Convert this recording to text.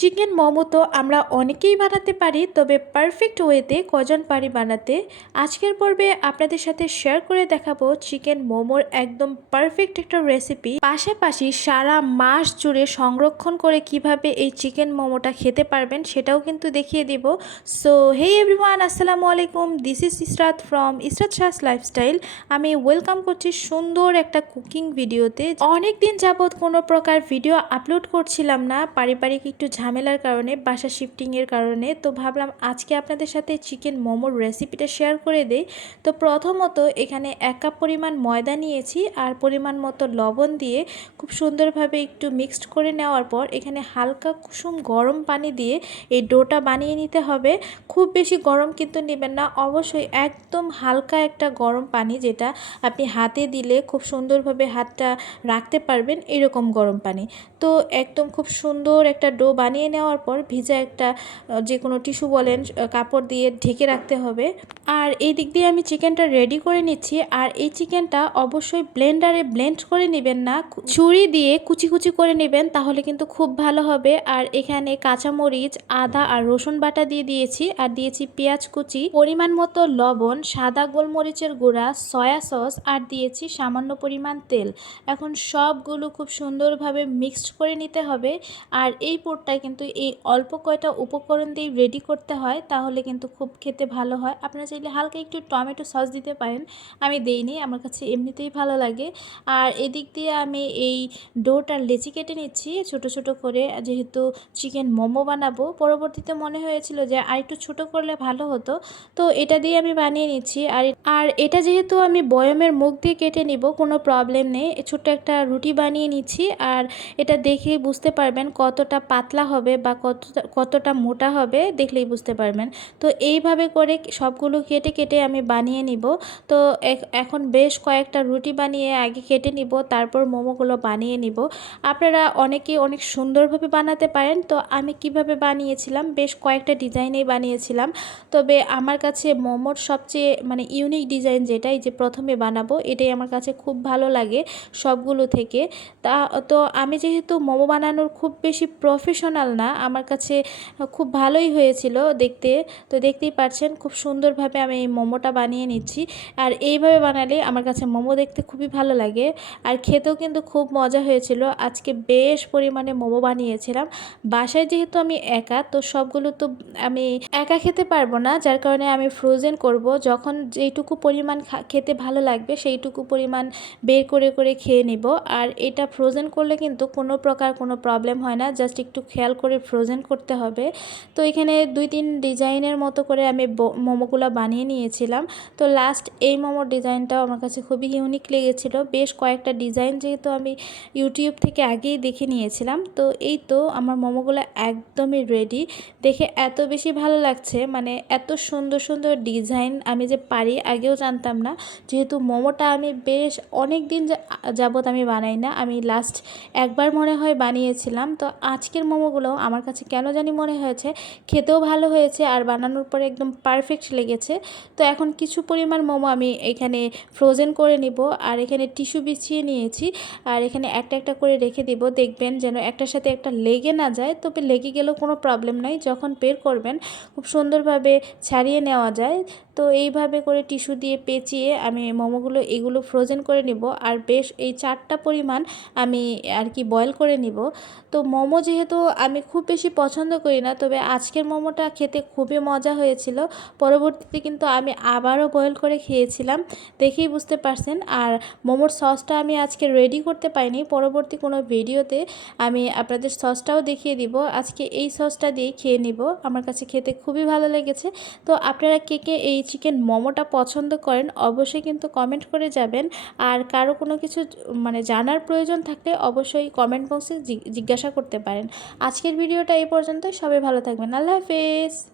Chicken momo তো আমরা অনেকেই বানাতে পারি, তবে পারফেক্ট ওয়েতে কজন পারি বানাতে? আজকের পর্বে আপনাদের সাথে শেয়ার করে দেখাবো চিকেন মোমোর একদম পারফেক্ট একটা রেসিপি পাশাপাশি সারা মাস জুড়ে সংরক্ষণ করে কীভাবে এই চিকেন মোমোটা খেতে পারবেন সেটাও কিন্তু দেখিয়ে দিব। সো হে এভরিওয়ান আসসালামু আলাইকুম। This is Israt from Israt Shah's lifestyle আমি ওয়েলকাম করছি সুন্দর একটা কুকিং ভিডিওতে অনেক দিন যাবৎ কোনো প্রকার ভিডিও আপলোড করছিলাম না, পারিবারিক একটু ঝামেলার কারণে, বাসা শিফটিংয়ের কারণে, তো ভাবলাম আজকে আপনাদের সাথে চিকেন মোমোর রেসিপিটা শেয়ার করে দেই। তো প্রথমত এখানে এক কাপ পরিমাণ ময়দা নিয়েছি আর পরিমাণ মতো লবণ দিয়ে খুব সুন্দরভাবে একটু মিক্সড করে নেওয়ার পর এখানে হালকা কুসুম গরম পানি দিয়ে এই ডোটা বানিয়ে নিতে হবে। খুব বেশি গরম কিন্তু নেবেন না, অবশ্যই একদম হালকা একটা গরম পানি যেটা আপনি হাতে দিলে খুব সুন্দরভাবে হাতটা রাখতে পারবেন, এরকম গরম পানি। তো একদম খুব সুন্দর একটা ডো বানিয়ে নেওয়ার পর ভিজা একটা যে কোনো টিস্যু বলেন কাপড় দিয়ে ঢেকে রাখতে হবে। আর এই দিক দিয়ে আমি চিকেনটা রেডি করে নিচ্ছি। আর এই চিকেনটা অবশ্যই ব্লেন্ডারে ব্লেন্ড করে নেবেন না। ছুরি দিয়ে কুচি কুচি করে নেবেন, তাহলে কিন্তু খুব ভালো হবে। আর এখানে কাঁচামরিচ, আদা আর রসুন বাটা দিয়ে দিয়েছি। আর দিয়েছি পেঁয়াজ কুচি, পরিমাণ মতো লবণ, সাদা গোলমরিচের গুঁড়া সয়া সস আর দিয়েছি সামান্য পরিমাণ তেল। এখন সবগুলো খুব সুন্দরভাবে মিক্সড করে নিতে হবে। আর এই পোরটায় কিন্তু এই অল্প কয়টা উপকরণ দিয়ে রেডি করতে হয়, তাহলে কিন্তু খুব খেতে ভালো হয়। আপনারা চাইলে হালকা একটু টমেটো সস দিতে পারেন। আমি দেইনি, আমার কাছে এমনিতেই ভালো লাগে। আর এদিক দিয়ে আমি এই ডোটার লেচি কেটে নিচ্ছি, ছোট ছোট করে। যেহেতু চিকেন মোমো বানাবো, পরবর্তীতে মনে হয়েছিল যে আর একটু ছোটো করলে ভালো হতো। তো এটা দিয়ে আমি বানিয়ে নিচ্ছি। আর আর এটা যেহেতু আমি বয়মের মুখ দিয়ে কেটে নিব, কোনো প্রবলেম নেই। ছোট্ট একটা রুটি বানিয়ে নিচ্ছি। আর এটা দেখে বুঝতে পারবেন কতটা পাতলা হবে। বা কতটা কতটা মোটা হবে দেখলেই বুঝতে পারবেন। তো এইভাবে করে সবগুলো কেটে কেটে আমি বানিয়ে নিব। তো এখন বেশ কয়েকটা রুটি বানিয়ে আগে কেটে নিব, তারপর মোমোগুলো বানিয়ে নিব। আপনারা অনেকে অনেক সুন্দরভাবে বানাতে পারেন। তো আমি কীভাবে বানিয়েছিলাম, বেশ কয়েকটা ডিজাইনেই বানিয়েছিলাম। তবে আমার কাছে মোমোর সবচেয়ে মানে ইউনিক ডিজাইন যেটাই যে প্রথমে বানাবো, এটাই আমার কাছে খুব ভালো লাগে সবগুলো থেকে। তা, তো আমি যেহেতু মোমো বানানোর খুব বেশি প্রফেশনাল না, আমার কাছে খুব ভালোই হয়েছিল দেখতে। তো দেখতেই পারছেন খুব সুন্দরভাবে আমি এই মোমোটা বানিয়ে নিচ্ছি। আর এইভাবে বানালে আমার কাছে মোমো দেখতে খুবই ভালো লাগে। আর খেতেও কিন্তু খুব মজা হয়েছিল। আজকে বেশ পরিমাণে মোমো বানিয়েছিলাম। বাসায় যেহেতু আমি একা, তো সবগুলো তো আমি একা খেতে পারব না। যার কারণে আমি ফ্রোজেন করব। যখন যেইটুকু পরিমাণ খেতে ভালো লাগবে সেইটুকু পরিমাণ বের করে করে খেয়ে নিব। আর এটা ফ্রোজেন করলে কিন্তু কোনো প্রকার কোনো প্রবলেম হয় না। জাস্ট একটু খেয়াল করে ফ্রোজেন করতে হবে। তো এখানে দুই তিন ডিজাইনের মতো করে আমি মোমোগুলো বানিয়ে নিয়েছিলাম। তো লাস্ট এই মোমোর ডিজাইনটাও আমার কাছে খুবই ইউনিক লেগেছিল। বেশ কয়েকটা ডিজাইন যেহেতু আমি ইউটিউব থেকে আগেই দেখে নিয়েছিলাম। তো এই তো আমার মোমোগুলো একদমই রেডি দেখে এত বেশি ভালো লাগছে মানে এত সুন্দর সুন্দর ডিজাইন আমি যে পারি আগেও জানতাম না। যেহেতু মোমোটা আমি বেশ অনেক দিন যাবত আমি বানাই না, আমি লাস্ট একবার মনে হয় বানিয়েছিলাম। তো আজকের মোমোগুলো আমার কাছে কেন জানি মনে হয়েছে, খেতেও ভালো হয়েছে আর বানানোর পরে একদম পারফেক্ট লেগেছে। তো এখন কিছু পরিমাণ মোমো আমি এখানে ফ্রোজেন করে নিব আর এখানে টিস্যু বিছিয়ে নিয়েছি আর এখানে একটা একটা করে রেখে দিব। দেখবেন যেন একটার সাথে একটা লেগে না যায়, তবে লেগে গেলেও কোনো প্রবলেম নাই। যখন বের করবেন, খুব সুন্দরভাবে ছাড়িয়ে নেওয়া যায়। তো এইভাবে করে টিস্যু দিয়ে পেঁচিয়ে আমি মোমোগুলো এগুলো ফ্রোজেন করে নিব। আর বেশ এই চারটা পরিমাণ আমি আর কি বয়েল করে নিব। তো মোমো যেহেতু আমি খুব বেশি পছন্দ করি না, তবে আজকের মোমোটা খেতে খুবই মজা হয়েছিল। পরবর্তীতে কিন্তু আমি আবারও বয়েল করে খেয়েছিলাম, দেখেই বুঝতে পারছেন। আর মোমোর সসটা আমি আজকে রেডি করতে পারিনি পরবর্তী কোনো ভিডিওতে আমি আপনাদের সসটাও দেখিয়ে দিব। আজকে এই সসটা দিয়েই খেয়ে নিব। আমার কাছে খেতে খুবই ভালো লেগেছে। তো আপনারা কে কে এই চিকেন মোমোটা পছন্দ করেন, অবশ্যই কিন্তু কমেন্ট করে যাবেন। আর কারও কোনো কিছু মানে জানার প্রয়োজন থাকলে অবশ্যই কমেন্ট বক্সে জিজ্ঞাসা করতে পারেন। আজকের ভিডিওটা এই পর্যন্তই, সবাই ভালো থাকবেন, আল্লাহ হাফেজ!